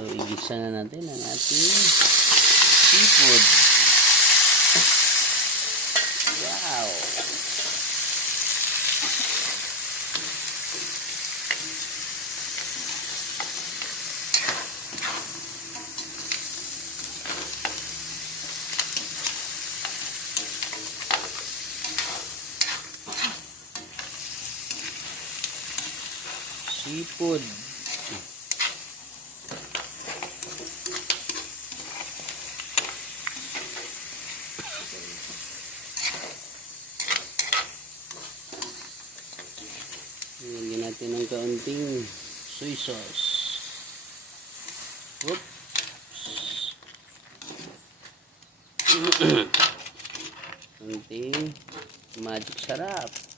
So, igisa na natin ang ating seafood. Wow! Seafood. Lagyan natin ng kaunting soy sauce. Oops. Kaunting magic sarap.